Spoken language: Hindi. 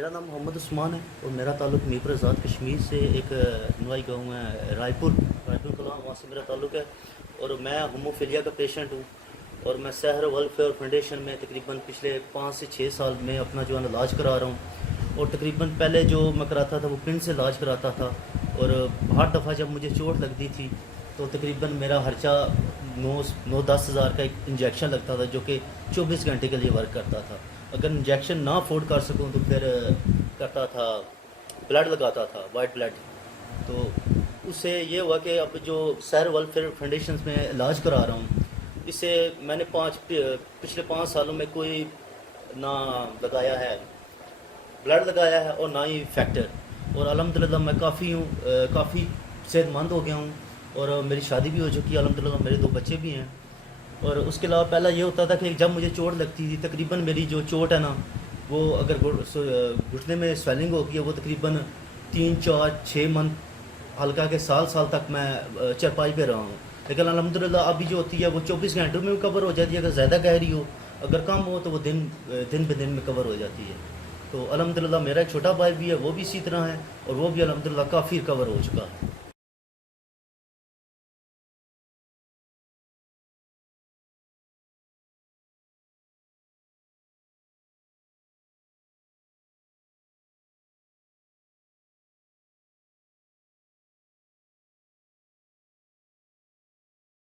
मेरा नाम मोहम्मद उस्मान है और मेरा ताल्लुक़ मीरपुर आज़ाद कश्मीर से एक नुआई गाँव है रायपुर कलां, वहाँ से मेरा ताल्लुक़ है। और मैं होमोफिलिया का पेशेंट हूँ और मैं सहर वेलफेयर फाउंडेशन में तकरीबन पिछले 5 से 6 साल में अपना जो है इलाज करा रहा हूँ। और तकरीबन पहले जो मैं कराता था वो पिंड से इलाज कराता था, और हर दफ़ा जब मुझे चोट लगती थी तो तकरीबन मेरा खर्चा 9-10 हज़ार का एक इंजेक्शन लगता था, जो कि 24 घंटे के लिए वर्क करता था। अगर इंजेक्शन ना अफोर्ड कर सकूं तो फिर करता था, ब्लड लगाता था, वाइट ब्लड। तो उससे ये हुआ कि अब जो सहर वेलफेयर फाउंडेशन में इलाज करा रहा हूँ, इससे मैंने पिछले 5 सालों में कोई ना लगाया है ब्लड लगाया है और ना ही फैक्टर। और अल्हम्दुलिल्लाह मैं काफ़ी सेहतमंद हो गया हूँ और मेरी शादी भी हो चुकी है अल्हम्दुलिल्लाह, मेरे 2 बच्चे भी हैं। और उसके अलावा पहला ये होता था कि जब मुझे चोट लगती थी, तकरीबन मेरी जो चोट है ना, वो अगर घुटने में स्वेलिंग हो गई है, वो तकरीबन 3-4-6 मंथ हल्का के साल तक मैं चरपाई पे रहा हूँ। लेकिन अल्हम्दुलिल्लाह अभी जो होती है वो 24 घंटों में कवर हो जाती है। अगर ज़्यादा गहरी हो, अगर कम हो तो वो दिन ब दिन में कवर हो जाती है। तो अल्हम्दुलिल्लाह मेरा एक छोटा भाई भी है, वो भी इसी तरह है और वो भी अल्हम्दुलिल्लाह काफ़ी रिकवर हो चुका है।